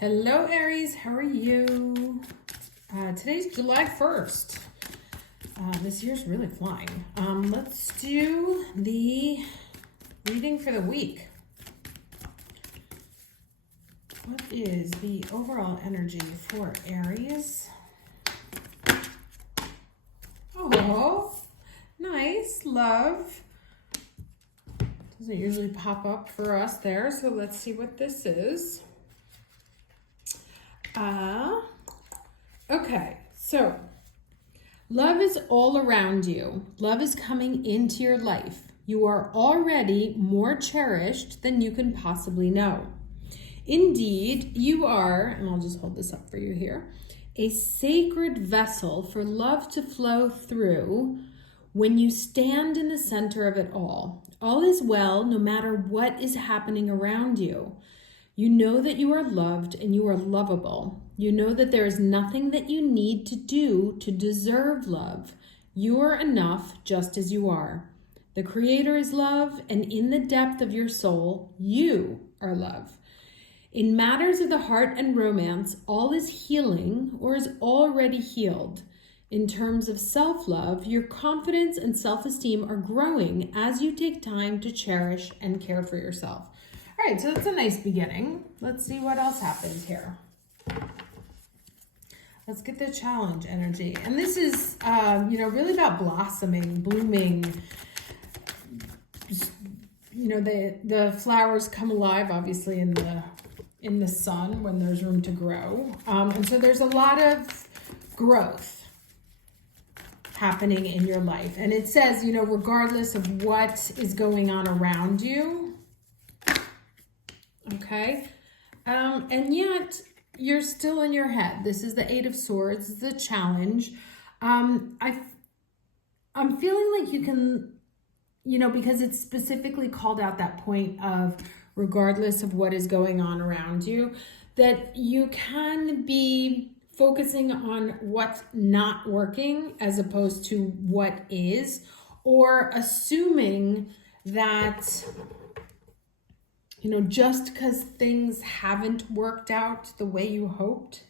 Hello, Aries. How are you? Today's July 1st. This year's really flying. Let's do the reading for the week. What is the overall energy for Aries? Oh, nice. Love. Doesn't usually pop up for us there, so let's see what this is. Okay, so love is all around you. Love is coming into your life. You are already more cherished than you can possibly know. Indeed, you are, and I'll just hold this up for you here, a sacred vessel for love to flow through when you stand in the center of it all. All is well no matter what is happening around you. You know that you are loved and you are lovable. You know that there is nothing that you need to do to deserve love. You are enough just as you are. The Creator is love, and in the depth of your soul, you are love. In matters of the heart and romance, all is healing or is already healed. In terms of self-love, your confidence and self-esteem are growing as you take time to cherish and care for yourself. All right, so that's a nice beginning. Let's see what else happens here. Let's get the challenge energy. And this is, really about blossoming, blooming. The flowers come alive, obviously, in the sun when there's room to grow. And so there's a lot of growth happening in your life. And it says, regardless of what is going on around you, okay? And yet you're still in your head. This is the Eight of Swords. This is the challenge. I'm feeling like you can, because it's specifically called out that point of regardless of what is going on around you, that you can be focusing on what's not working as opposed to what is, or assuming that just because things haven't worked out the way you hoped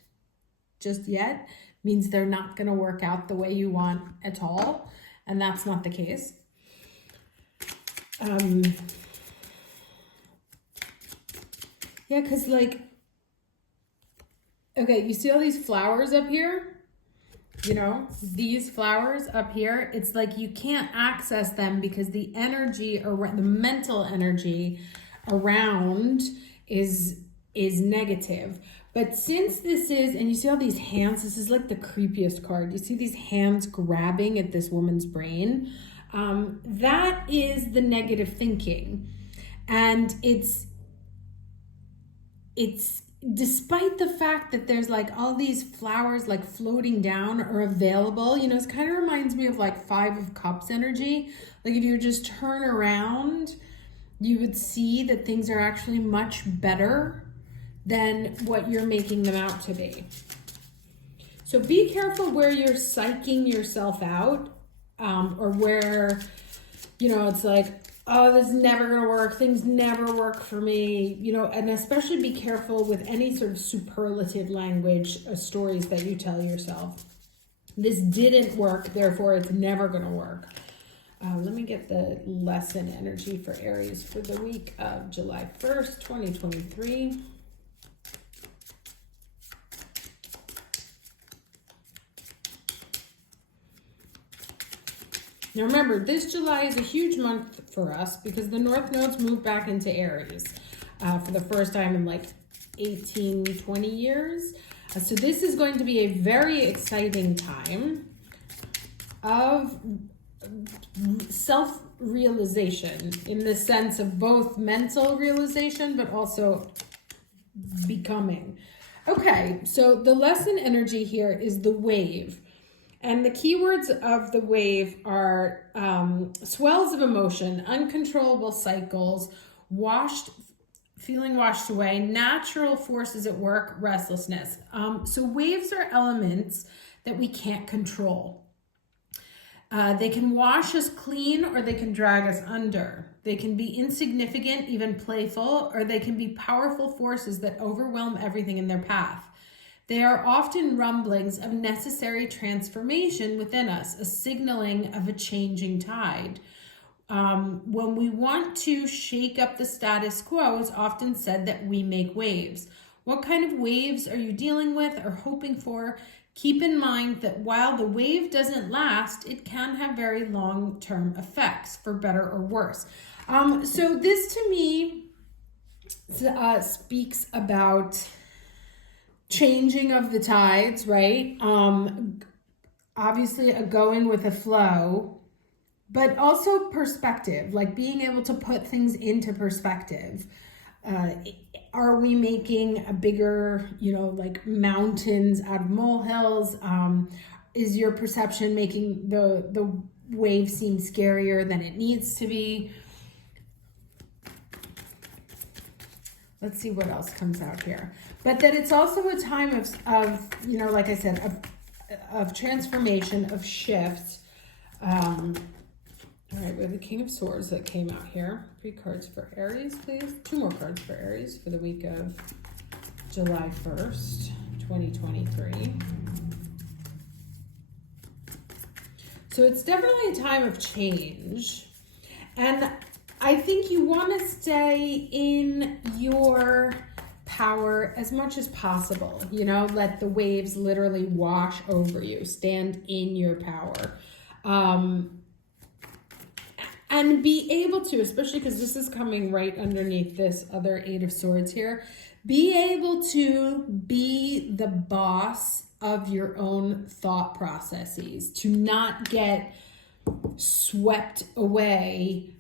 just yet means they're not going to work out the way you want at all. And that's not the case. Yeah, because okay, you see all these flowers up here? These flowers up here, it's like you can't access them because the energy, or the mental energy around is negative. But since this is, and you see all these hands, this is like the creepiest card. You see these hands grabbing at this woman's brain. That is the negative thinking. And it's despite the fact that there's all these flowers floating down or available, it kind of reminds me of Five of Cups energy. If you just turn around, you would see that things are actually much better than what you're making them out to be. So be careful where you're psyching yourself out, or where, it's oh, this is never going to work. Things never work for me, and especially be careful with any sort of superlative language, stories that you tell yourself. This didn't work, therefore it's never going to work. Let me get the lesson energy for Aries for the week of July 1st, 2023. Now remember, this July is a huge month for us because the North Nodes move back into Aries for the first time in 18, 20 years. So this is going to be a very exciting time of self-realization, in the sense of both mental realization but also becoming. Okay, so the lesson energy here is the wave. And the keywords of the wave are swells of emotion, uncontrollable cycles, feeling washed away, natural forces at work, restlessness. So waves are elements that we can't control. They can wash us clean or they can drag us under. They can be insignificant, even playful, or they can be powerful forces that overwhelm everything in their path. They are often rumblings of necessary transformation within us, a signaling of a changing tide. When we want to shake up the status quo, it's often said that we make waves. What kind of waves are you dealing with or hoping for? Keep in mind that while the wave doesn't last, it can have very long-term effects, for better or worse. So this to me speaks about changing of the tides, right? Obviously a going with the flow, but also perspective, like being able to put things into perspective. Are we making a bigger, like mountains out of molehills? Is your perception making the wave seem scarier than it needs to be? Let's see what else comes out here. But that it's also a time of like I said, of transformation, of shift. All right, we have the King of Swords that came out here. 3 cards for Aries, please. 2 more cards for Aries for the week of July 1st, 2023. So it's definitely a time of change. And I think you want to stay in your power as much as possible. Let the waves literally wash over you. Stand in your power. And be able to, especially because this is coming right underneath this other 8 of Swords here, be able to be the boss of your own thought processes, to not get swept away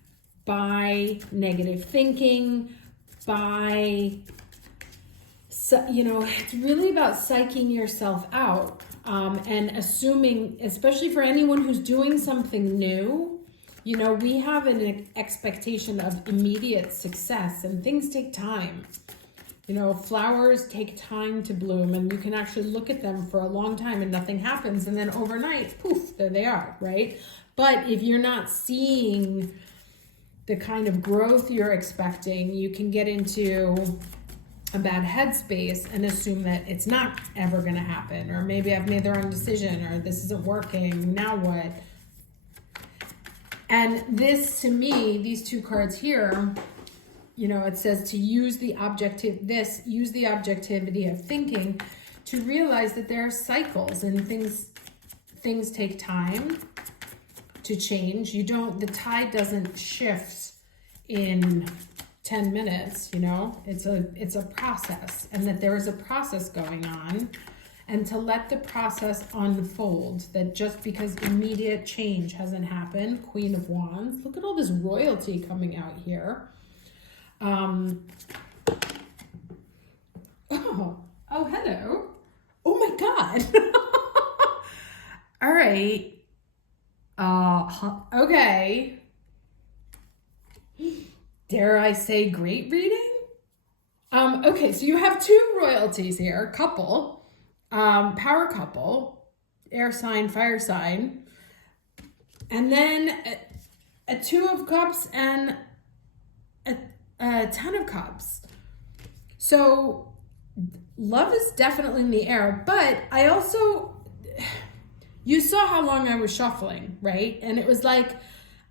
by negative thinking, it's really about psyching yourself out and assuming, especially for anyone who's doing something new, we have an expectation of immediate success, and things take time. Flowers take time to bloom, and you can actually look at them for a long time and nothing happens, and then overnight, poof, there they are, right? But if you're not seeing the kind of growth you're expecting, you can get into a bad headspace and assume that it's not ever going to happen, or maybe I've made the wrong decision, or this isn't working, now what? And this, to me, these 2 cards here, it says to use the objectivity of thinking to realize that there are cycles and things take time to change. The tide doesn't shift in 10 minutes, it's a process, and that there is a process going on. And to let the process unfold, that just because immediate change hasn't happened. Queen of Wands. Look at all this royalty coming out here. Oh, hello. Oh my God. All right. Okay. Dare I say great reading? Okay, so you have 2 royalties here, couple. Power couple, air sign, fire sign, and then a 2 of Cups and a 10 of Cups. So love is definitely in the air, but you saw how long I was shuffling, right? And it was like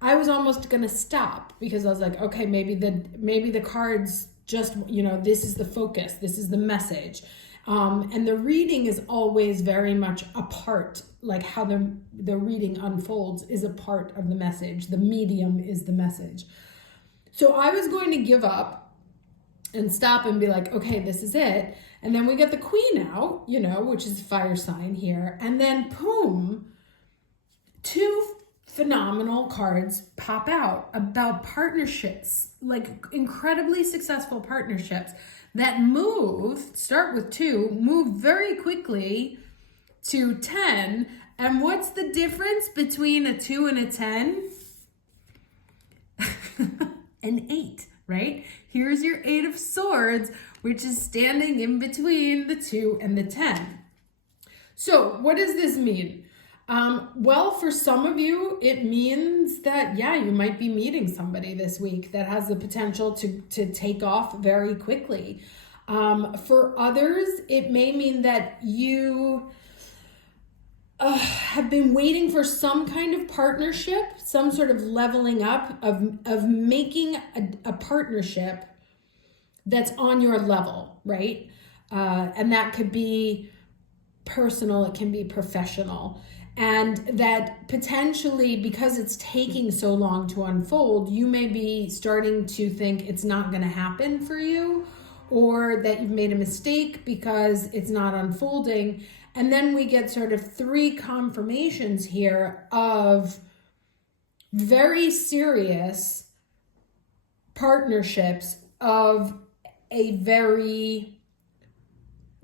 I was almost gonna stop because I was like, okay, maybe the cards just, this is the focus, this is the message. And the reading is always very much a part, like how the reading unfolds is a part of the message. The medium is the message. So I was going to give up and stop and be like, okay, this is it. And then we get the Queen out, which is fire sign here. And then boom, 2 phenomenal cards pop out about partnerships, like incredibly successful partnerships that start with 2, move very quickly to 10. And what's the difference between a 2 and a 10? An 8, right? Here's your 8 of Swords, which is standing in between the 2 and the 10. So what does this mean? Well, for some of you, it means that, yeah, you might be meeting somebody this week that has the potential to take off very quickly. For others, it may mean that you have been waiting for some kind of partnership, some sort of leveling up of making a partnership that's on your level, right? And that could be personal, it can be professional. And that potentially, because it's taking so long to unfold, you may be starting to think it's not going to happen for you, or that you've made a mistake because it's not unfolding. And then we get sort of 3 confirmations here of very serious partnerships of a very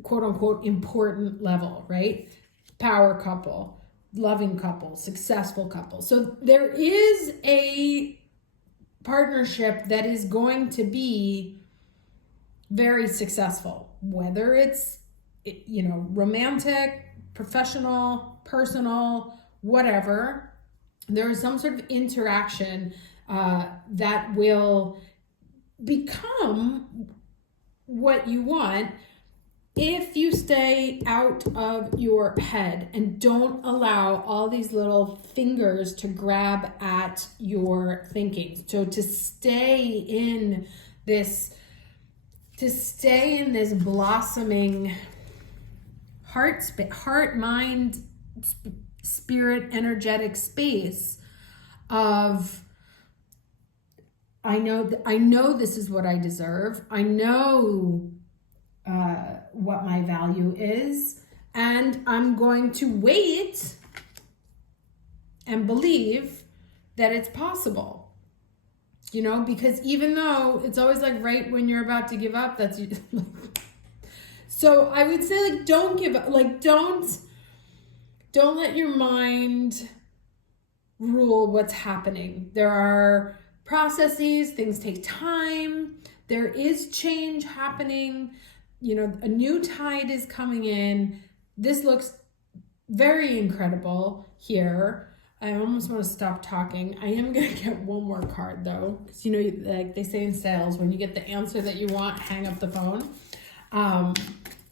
quote unquote important level, right? Power couple, loving couple, successful couple. So there is a partnership that is going to be very successful, whether it's, romantic, professional, personal, whatever. There is some sort of interaction that will become what you want if you stay out of your head and don't allow all these little fingers to grab at your thinking. So to stay in this blossoming heart, mind, spirit, energetic space of, I know this is what I deserve. I know what my value is, and I'm going to wait and believe that it's possible. Because even though it's always like right when you're about to give up, that's so I would say, like, don't give up. Like, don't let your mind rule what's happening. There are processes, things take time. There is change happening. A new tide is coming in. This looks very incredible here. I almost want to stop talking. I am going to get one more card though, because like they say in sales, when you get the answer that you want, hang up the phone.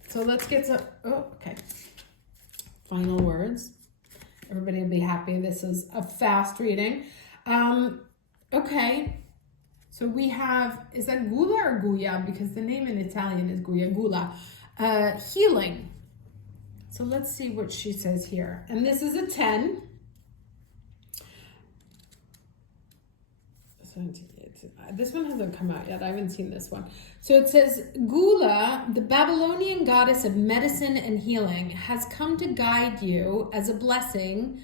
So let's get to, okay. Final words. Everybody will be happy. This is a fast reading. Okay. So we have, is that Gula or Guya? Because the name in Italian is Gula. Healing. So let's see what she says here. And this is a 10. This one hasn't come out yet. I haven't seen this one. So it says, Gula, the Babylonian goddess of medicine and healing, has come to guide you as a blessing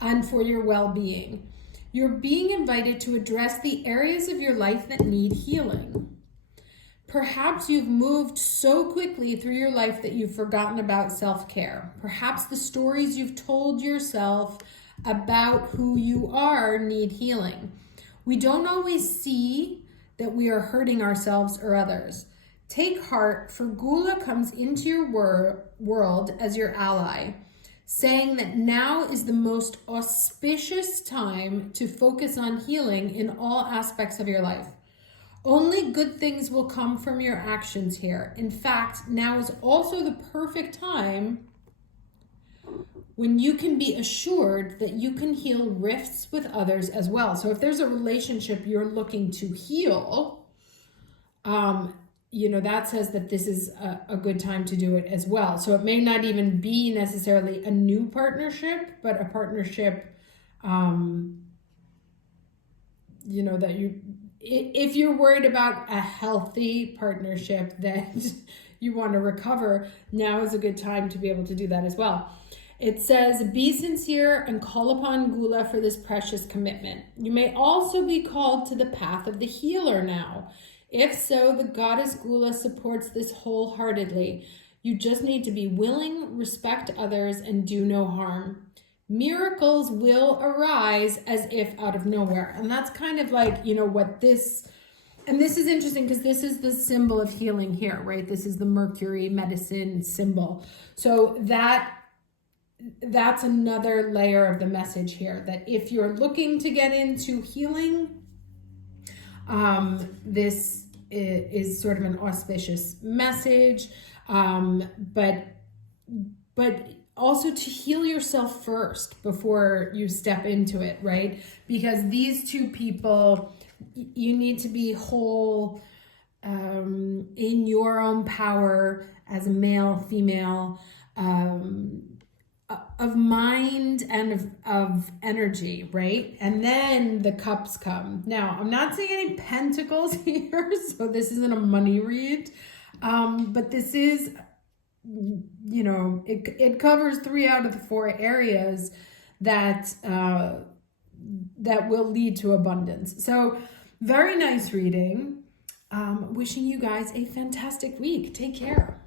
and for your well-being. You're being invited to address the areas of your life that need healing. Perhaps you've moved so quickly through your life that you've forgotten about self-care. Perhaps the stories you've told yourself about who you are need healing. We don't always see that we are hurting ourselves or others. Take heart, for Gula comes into your world as your ally, saying that now is the most auspicious time to focus on healing in all aspects of your life. Only good things will come from your actions here. In fact, now is also the perfect time when you can be assured that you can heal rifts with others as well. So if there's a relationship you're looking to heal, that says that this is a good time to do it as well. So it may not even be necessarily a new partnership, but a partnership, that if you're worried about a healthy partnership that you want to recover, now is a good time to be able to do that as well. It says, be sincere and call upon Gula for this precious commitment. You may also be called to the path of the healer now. If so, the goddess Gula supports this wholeheartedly. You just need to be willing, respect others, and do no harm. Miracles will arise as if out of nowhere. And that's kind of like, what this, and this is interesting because this is the symbol of healing here, right? This is the Mercury medicine symbol. So that that's another layer of the message here, that if you're looking to get into healing, this is sort of an auspicious message, but also to heal yourself first before you step into it, right? Because these two people, you need to be whole in your own power as a male, female, of mind and of energy, right? And then the cups come. Now, I'm not seeing any pentacles here, so this isn't a money read, but this is, you know, it covers 3 out of the 4 areas that that will lead to abundance. So very nice reading. Wishing you guys a fantastic week. Take care.